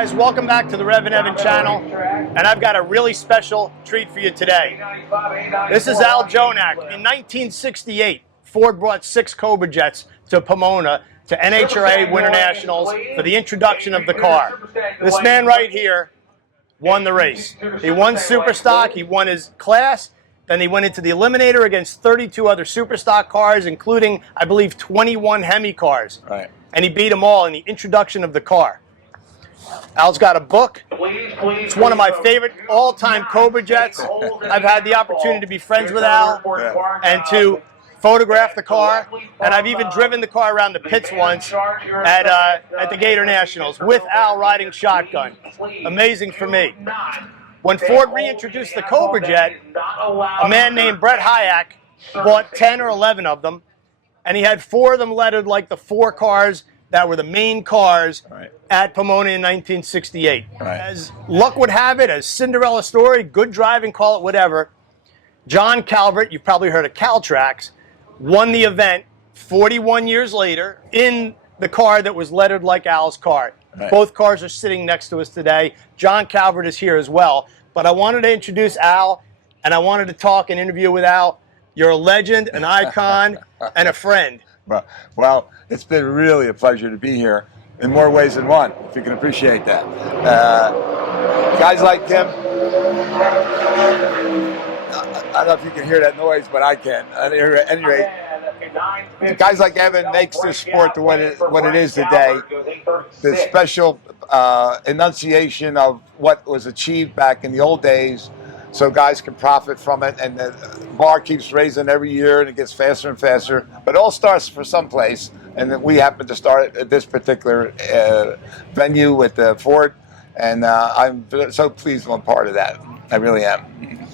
guys, welcome back to the REVan channel, and I've got a really special treat for you today. This is Al Jonak. In 1968, Ford brought 6 Cobra Jets to Pomona to NHRA Winternationals for the introduction of the car. This man right here won the race. He won Superstock, he won his class, then he went into the Eliminator against 32 other Superstock cars, including, I believe, 21 Hemi cars. Right. And he beat them all in the introduction of the car. Al's got a book. It's one of my favorite all-time Cobra Jets. I've had the opportunity to be friends with Al and to photograph the car, and I've even driven the car around the pits once at the Gator Nationals with Al riding shotgun. Amazing for me. When Ford reintroduced the Cobra Jet, a man named Brett Hayek bought 10 or 11 of them, and he had 4 of them lettered like the 4 cars that were the main cars at Pomona in 1968. As luck would have it, as Cinderella story, good driving, call it whatever, John Calvert, you've probably heard of Caltrax, won the event 41 years later in the car that was lettered like Al's car. Both cars are sitting next to us today. John Calvert is here as well. But I wanted to introduce Al, and I wanted to talk and interview with Al. You're a legend, an icon, and a friend. Well, it's been really a pleasure to be here in more ways than one, if you can appreciate that. Guys like him, I don't know if you can hear that noise, but I can. At any rate, guys like Evan makes this sport to what it is today. The special enunciation of what was achieved back in the old days, so guys can profit from it, and the bar keeps raising every year, and it gets faster and faster. But it all starts for someplace, and we happen to start at this particular venue with Ford, and I'm so pleased I'm part of that. I really am.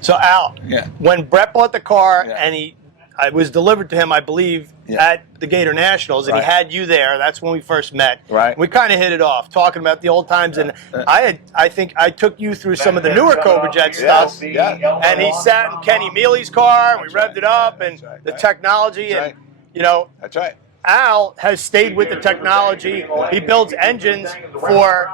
So Al, when Brett bought the car, and it was delivered to him, I believe, at the Gator Nationals, and he had you there. That's when we first met. We kind of hit it off, talking about the old times, and I think I took you through some of the newer Cobra Jet stuff. And he sat in Kenny Mealy's car, and we revved it up, and the technology, and you know. That's right. Al has stayed with the technology. He builds engines for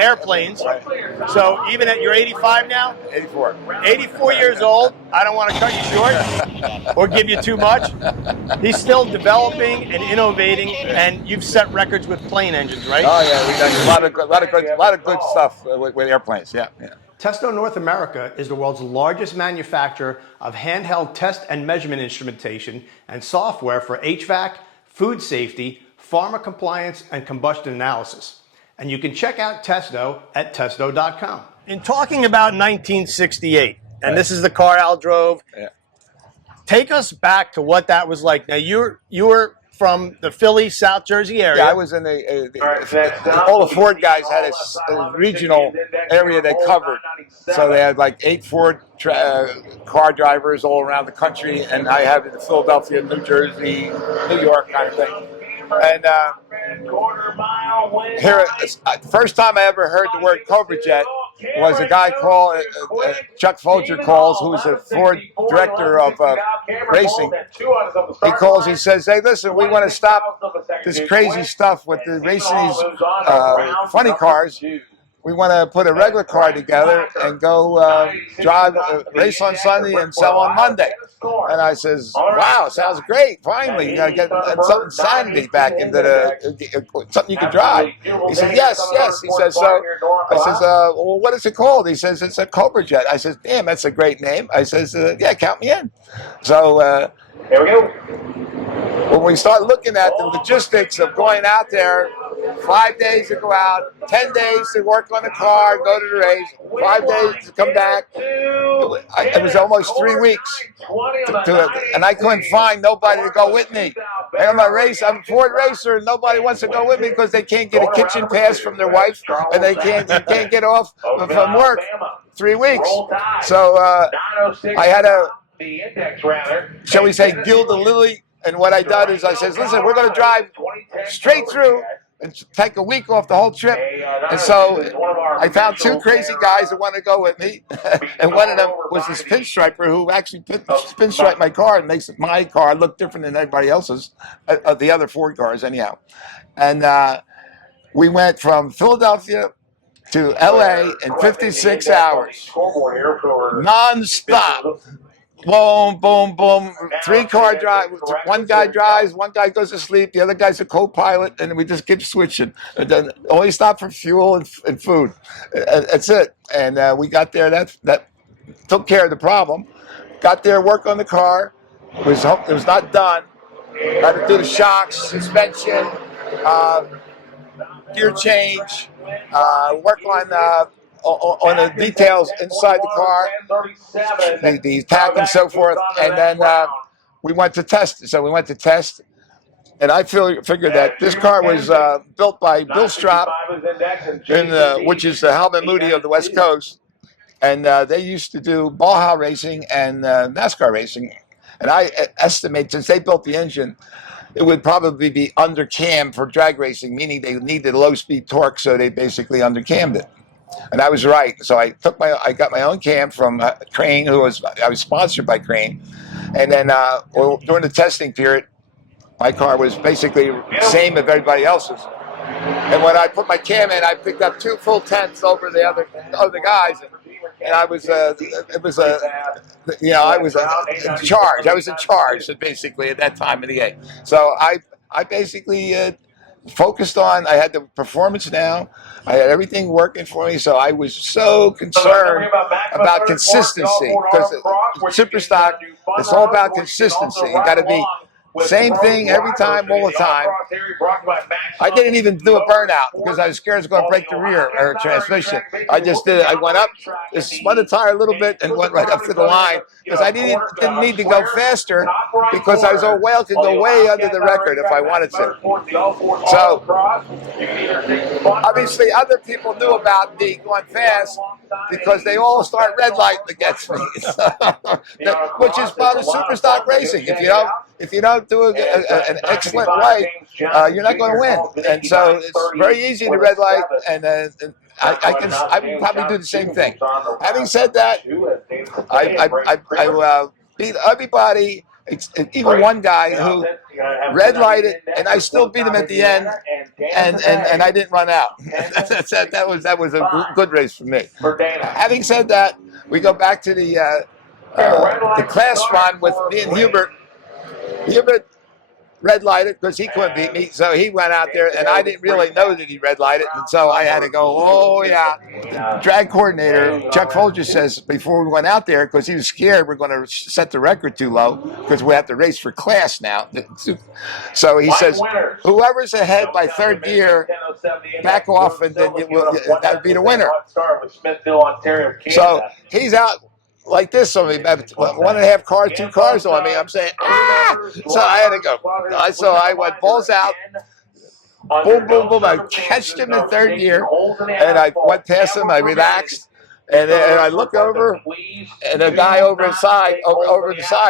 airplanes. So even at you're 85 now? 84. 84 years old. I don't want to cut you short or give you too much. He's still developing and innovating, and you've set records with plane engines, right? Oh yeah, we've done a lot of good stuff with airplanes. Yeah. Testo North America is the world's largest manufacturer of handheld test and measurement instrumentation and software for HVAC, food safety, pharma compliance, and combustion analysis. And you can check out Testo at testo.com. In talking about 1968, and this is the car Al drove, take us back to what that was like. Now, you were from the Philly, South Jersey area. Yeah, I was in all the Ford guys had a regional area they covered. So they had like 8 Ford car drivers all around the country, and I had it in Philadelphia, New Jersey, New York kind of thing. And here, the first time I ever heard the word Cobra Jet was a guy called Chuck Folger calls, who's a Ford director of racing. He calls, he says, "Hey, listen, we want to stop this crazy stuff with the racing these funny cars. We want to put a regular car together and go drive, race on Sunday and sell on Monday." And I says, "Wow, sounds great. Finally, you got to get something sanity back into something you can drive." He says, "Yes." He says, "So," I says, "Well, what is it called?" He says, "It's a Cobra Jet." I says, "Damn, that's a great name." I says, "Yeah, count me in." So here we go. When we start looking at the logistics of going out there, 5 days to go out, 10 days to work on the car, go to the race, 5 days to come back. It was almost 3 weeks to it, and I couldn't find nobody to go with me. I'm a Ford racer, and nobody wants to go with me because they can't get a kitchen pass from their wife, and they can't get off from work 3 weeks. So I had a, shall we say, gild the lily. And what I done is I says, "Listen, we're going to drive straight through and take a week off the whole trip." And so I found 2 crazy guys that wanted to go with me. And one of them was this pinstriper who actually pinstriped my car and makes my car look different than everybody else's, the other Ford cars anyhow. And we went from Philadelphia to LA in 56 hours, non-stop. Boom, boom, boom. 3-car drive. One guy drives, one guy goes to sleep, the other guy's a co-pilot, and we just keep switching. And then only stop for fuel and food. That's it. And we got there. That took care of the problem. Got there, work on the car. It was not done. Had to do the shocks, suspension, gear change, work on the details inside the car, the tack and so forth, and then we went to test. So we went to test, and I figured that this car was built by Bill Strop, which is the Halvin Moody of the West Coast, and they used to do ball racing and NASCAR racing, and I estimate since they built the engine, it would probably be under cam for drag racing, meaning they needed low speed torque, so they basically under cammed it. And I was right. So I got my own cam from Crane, I was sponsored by Crane. And then during the testing period, my car was basically the same as everybody else's. And when I put my cam in, I picked up 2 full tenths over the other guys. And I was, I was in charge. I was in charge, basically, at that time of the game. So I basically focused on, I had the performance now. I had everything working for me, so I was so concerned about consistency. Because super stock, it's all about consistency. You got to be same thing every time, all the time. I didn't even do a burnout because I was scared it was going to break the rear or transmission. I just did it. I went up, just spun the tire a little bit and went right up to the line because I didn't need to go faster because I was could go way under the record if I wanted to. So obviously other people knew about me going fast because they all start red lighting against me, which is part of super stock racing. If you don't do an excellent light, you're not going to win. And so it's very easy to red light, and I would probably do the same thing. Having said that, I beat everybody, even one guy who red lighted, and I still beat him at the end, and I didn't run out. that was a good race for me. Having said that, we go back to the class run with me and Hubert. Hubert red lighted because he couldn't beat me, so he went out there, and I didn't really know that he red lighted, and so I had to go, oh yeah. The drag coordinator, Chuck Folger, says before we went out there, because he was scared we're going to set the record too low, because we have to race for class now. So he says, whoever's ahead by third gear, back off, and then that would be the winner. So he's out like this on me, 1.5 cars, 2 cars on me. I'm saying, ah! So I had to go. So I went balls out. Boom, boom, boom. I catched him in third gear, and I went past him. I relaxed, and I look over, and a guy over the side,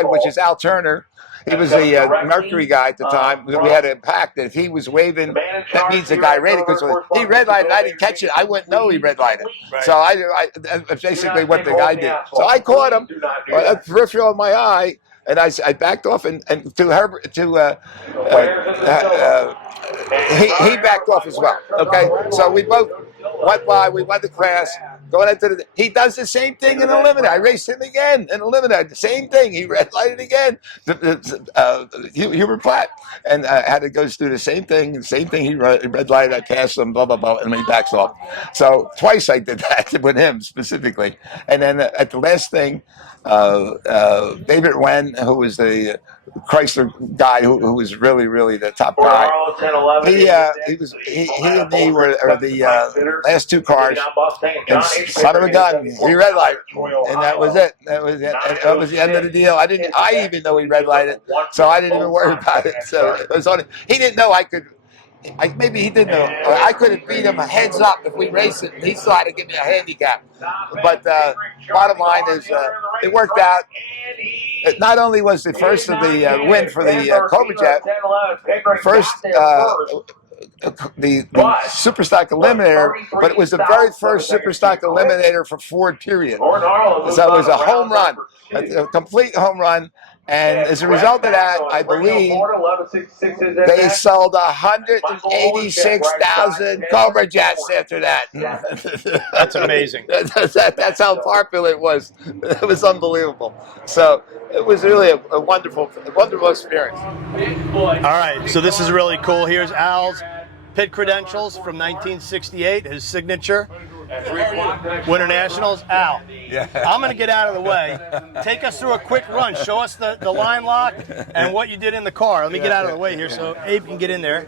which is Al Turner. He was the Mercury guy at the time. We had a pact that if he was waving, that means the guy rated, because he red lighted. I didn't catch it. I wouldn't know he red lighted. Right. So that's basically what the guy did. So I caught him, peripheral of my eye, and I backed off, and to Herbert, he backed off as well. Okay, so we both went by. We went to class. Going into he does the same thing in the limit. I raced him again in the limit. The same thing. He red lighted again. Hubert Platt, and I had to go through the same thing. The same thing. He red lighted. I passed him. Blah blah blah, and he backs off. So twice I did that with him specifically. And then at the last thing, David Wen, who was the Chrysler guy, who was really the top guy. He and me were the last 2 cars. And son of a gun, he red lighted, and that was it. That was the end of the deal. I even know he red lighted, so I didn't even worry about it. So it was only he didn't know I could. Maybe he didn't know. I could have beat him a heads up if we raced it. He still had to give me a handicap. But bottom line is, it worked out. It not only was the first of the win for the Cobra Jet, first the Superstock Eliminator, but it was the very first Superstock Eliminator for Ford, period. So it was a home run, a complete home run. And as a result of that, I believe they sold 186,000 Cobra Jets after that. That's amazing. That's how popular it was. It was unbelievable. So it was really a wonderful experience. All right, so this is really cool. Here's Al's pit credentials from 1968, his signature. Winternationals. Al, Yeah. I'm going to get out of the way. Take us through a quick run. Show us the line lock and what you did in the car. Let me get out of the way here so Abe can get in there.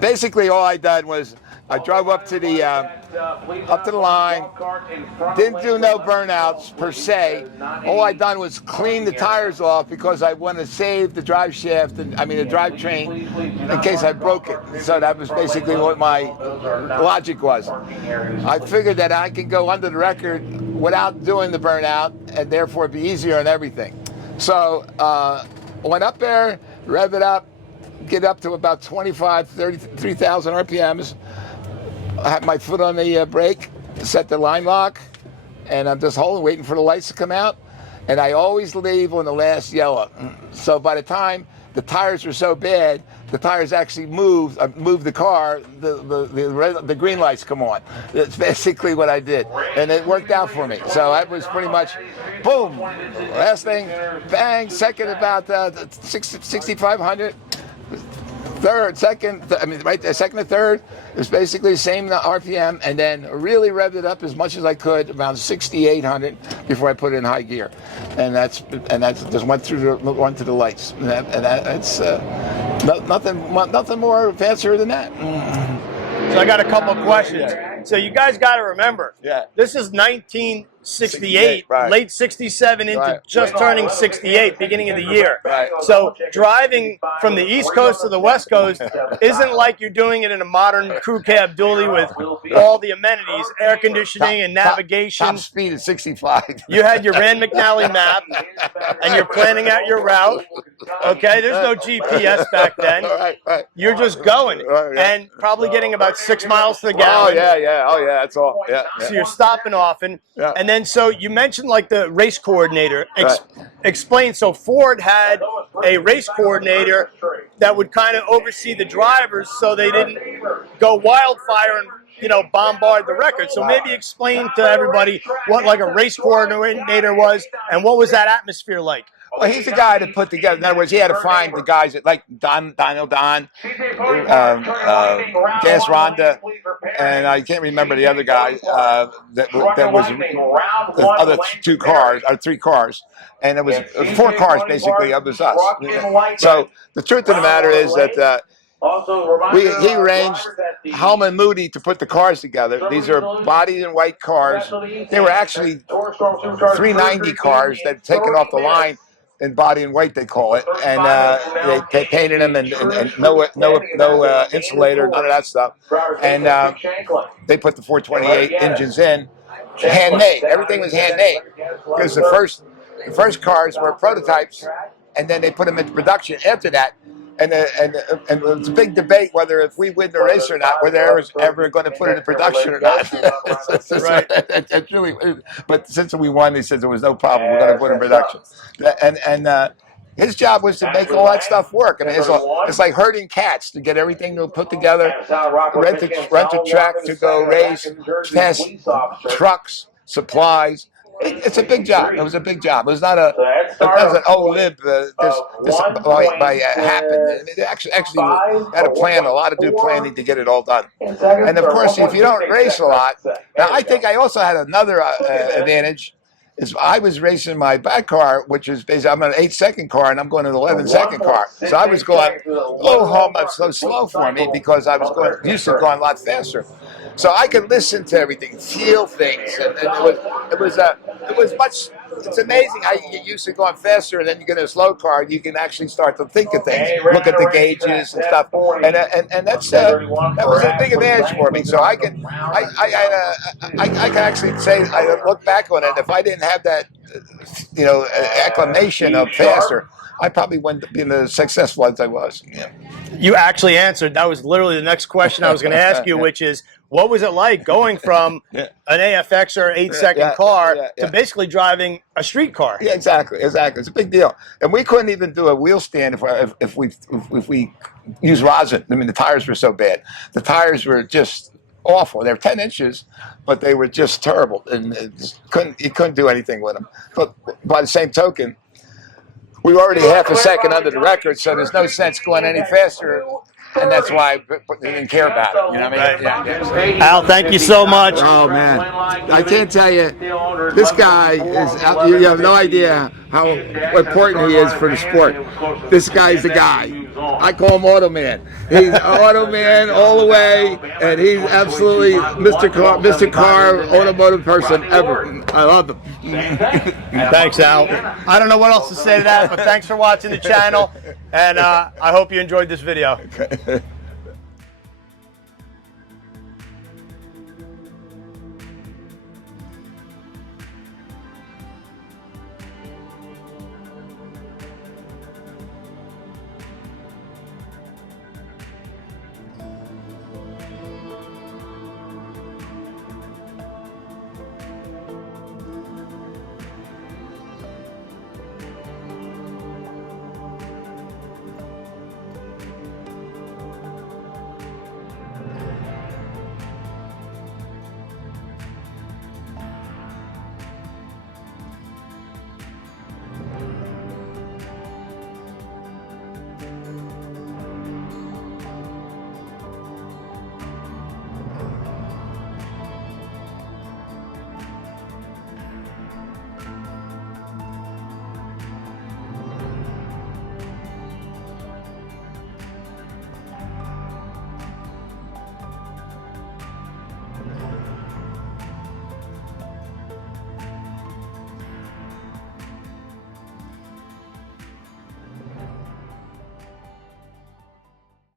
Basically, all I did was I drove up to the line. Didn't do no burnouts per se. All I done was clean the tires off because I wanted to save the drive shaft, the drivetrain, in case I broke it. So that was basically what my logic was. I figured that I could go under the record without doing the burnout, and therefore it'd be easier on everything. So went up there, rev it up, get up to about 33,000 RPMs. I had my foot on the brake, set the line lock, and I'm just holding, waiting for the lights to come out. And I always leave on the last yellow. So by the time the tires were so bad, the tires actually moved the car, the green lights come on. That's basically what I did. And it worked out for me. So that was pretty much, boom, last thing, bang, second about 6,500. Third, second, right there, second and third, it was basically the same RPM, and then really revved it up as much as I could, around 6,800 before I put it in high gear, and that's just went to the lights, and that's nothing more fancier than that. So I got a couple of questions. So you guys got to remember, this is 1968, right. late 67 into just turning 68, beginning of the year. Right. So driving from the East Coast to the West Coast isn't like you're doing it in a modern crew cab dually with all the amenities, air conditioning and navigation. Top speed is 65. You had your Rand McNally map, and you're planning out your route. Okay, there's no GPS back then. Right. You're just going, and probably getting about 6 miles to the gallon. Oh yeah, that's all. Yeah. So you're stopping often, and then so you mentioned like the race coordinator. Explain. So Ford had a race coordinator that would kind of oversee the drivers, so they didn't go wildfire and bombard the record. So maybe explain to everybody what like a race coordinator was, and what was that atmosphere like? Well, he's the guy to put together. In other words, he had to find the guys that like Daniel Don, Gas Ronda, and I can't remember the other guy that was the other three cars, and it was 4 cars basically. It was us. So the truth of the matter is that. He arranged Hellman Moody to put the cars together. These are bodied in white cars. They were actually 390 cars that had taken off the line in body and white, they call it, and they painted them and no insulator, none of that stuff, and they put the 428 engines in, handmade. Everything was handmade because the first cars were prototypes, and then they put them into production after that. And it's a big debate whether if we win the race or not, whether they're ever going to put it in production or not. Right. It's really, but since we won, they said there was no problem. We're going to put it in production. And his job was to make all that stuff work. I mean, it's like herding cats to get everything to put together, rent a track to go race, test trucks, supplies. It's a big job. It was a big job. It was not an limp. This by happened. It actually had a plan, a lot of due planning to get it all done. And of course, if you don't race a lot, now I think I also had another advantage. Is I was racing my back car, which is basically I'm an 8-second car, and I'm going an 11-second car. So I was going home so slow for me because I was used to going a lot faster. So I could listen to everything, feel things, and it was much. It's amazing how you get used to going faster, and then you get in a slow car, you can actually start to think of things, look at the gauges and stuff, and that's that was a big advantage for me. So I can actually say I look back on it. If I didn't have that, acclamation of faster, I probably wouldn't be as successful as I was. Yeah. You actually answered. That was literally the next question I was going to ask you, which is, what was it like going from an AFX or 8-second car to basically driving a street car? Yeah, exactly. It's a big deal. And we couldn't even do a wheel stand if we use rosin. I mean, the tires were so bad. The tires were just awful. They were 10 inches, but they were just terrible, and you couldn't do anything with them. But by the same token, we were already half a second under the record, so there's no sense going any faster. And that's why they didn't care about it. You know what I mean? Al, thank you so much. Oh, man. I can't tell you, this guy is, you have no idea how important he is for the sport. This guy's the guy. I call him Auto Man. He's Auto Man all the way, and he's absolutely Mr. Car automotive person ever. I love him. Thanks, Al. I don't know what else to say to that, but thanks for watching the channel, and I hope you enjoyed this video.